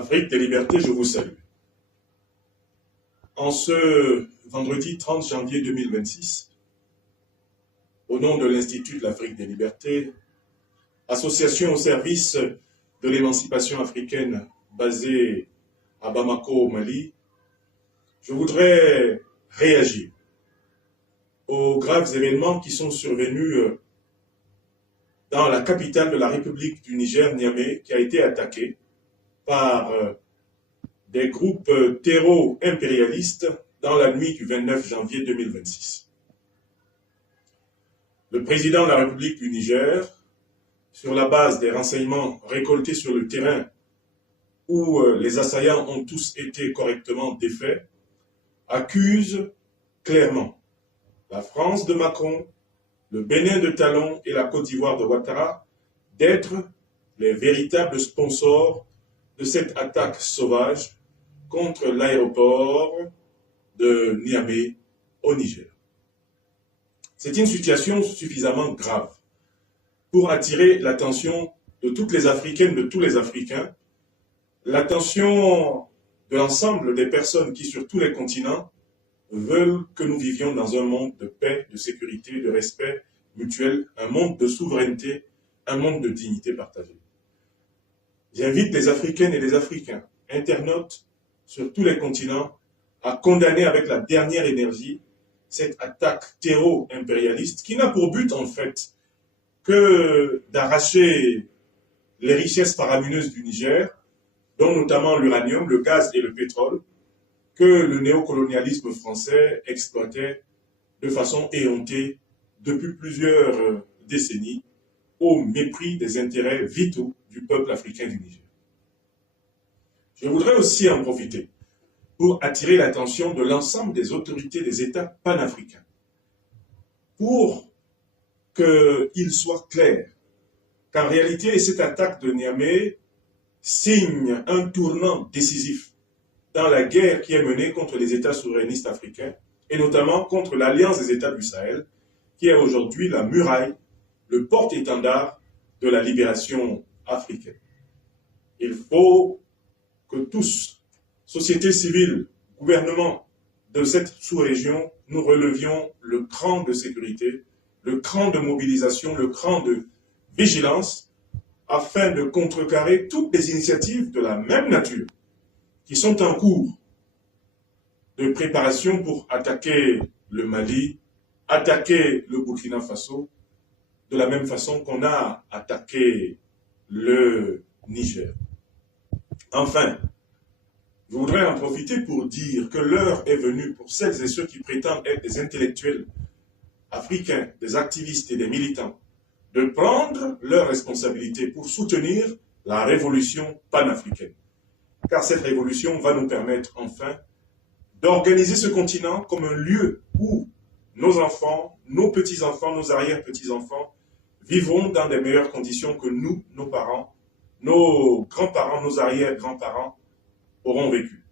Afrique des libertés, je vous salue. En ce vendredi 30 janvier 2026, au nom de l'Institut de l'Afrique des libertés, association au service de l'émancipation africaine basée à Bamako, au Mali, je voudrais réagir aux graves événements qui sont survenus dans la capitale de la République du Niger, Niamey, qui a été attaquée par des groupes terro-impérialistes dans la nuit du 29 janvier 2026. Le président de la République du Niger, sur la base des renseignements récoltés sur le terrain où les assaillants ont tous été correctement défaits, accuse clairement la France de Macron, le Bénin de Talon et la Côte d'Ivoire de Ouattara d'être les véritables sponsors de cette attaque sauvage contre l'aéroport de Niamey au Niger. C'est une situation suffisamment grave pour attirer l'attention de toutes les Africaines, de tous les Africains, l'attention de l'ensemble des personnes qui, sur tous les continents, veulent que nous vivions dans un monde de paix, de sécurité, de respect mutuel, un monde de souveraineté, un monde de dignité partagée. J'invite les Africaines et les Africains, internautes sur tous les continents, à condamner avec la dernière énergie cette attaque terro-impérialiste qui n'a pour but en fait que d'arracher les richesses faramineuses du Niger, dont notamment l'uranium, le gaz et le pétrole, que le néocolonialisme français exploitait de façon éhontée depuis plusieurs décennies au mépris des intérêts vitaux du peuple africain du Niger. Je voudrais aussi en profiter pour attirer l'attention de l'ensemble des autorités des États panafricains, pour qu'il soit clair qu'en réalité, cette attaque de Niamey signe un tournant décisif dans la guerre qui est menée contre les États souverainistes africains, et notamment contre l'Alliance des États du Sahel, qui est aujourd'hui la muraille, le porte-étendard de la libération africaine. Il faut que tous, société civile, gouvernement de cette sous-région, nous relevions le cran de sécurité, le cran de mobilisation, le cran de vigilance, afin de contrecarrer toutes les initiatives de la même nature qui sont en cours de préparation pour attaquer le Mali, attaquer le Burkina Faso, de la même façon qu'on a attaqué le Niger. Enfin, je voudrais en profiter pour dire que l'heure est venue pour celles et ceux qui prétendent être des intellectuels africains, des activistes et des militants, de prendre leurs responsabilités pour soutenir la révolution panafricaine. Car cette révolution va nous permettre enfin d'organiser ce continent comme un lieu où nos enfants, nos petits-enfants, nos arrière-petits-enfants vivront dans des meilleures conditions que nous, nos parents, nos grands-parents, nos arrière-grands-parents auront vécu.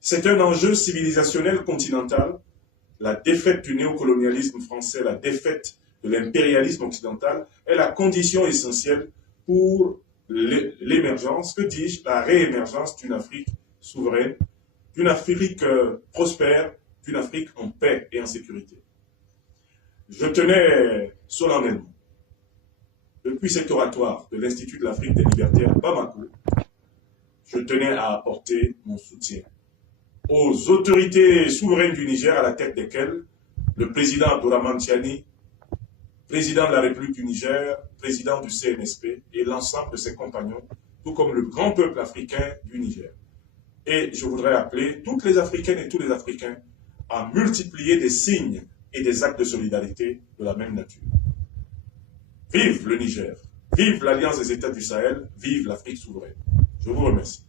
C'est un enjeu civilisationnel continental. La défaite du néocolonialisme français, la défaite de l'impérialisme occidental est la condition essentielle pour l'émergence, que dis-je, la réémergence d'une Afrique souveraine, d'une Afrique prospère, d'une Afrique en paix et en sécurité. Je tenais solennellement, depuis cet oratoire de l'Institut de l'Afrique des libertés à Bamako, je tenais à apporter mon soutien aux autorités souveraines du Niger, à la tête desquelles le président Abdourahmane Tiani, président de la République du Niger, président du CNSP et l'ensemble de ses compagnons, tout comme le grand peuple africain du Niger. Et je voudrais appeler toutes les Africaines et tous les Africains à multiplier des signes et des actes de solidarité de la même nature. Vive le Niger, vive l'Alliance des États du Sahel, vive l'Afrique souveraine. Je vous remercie.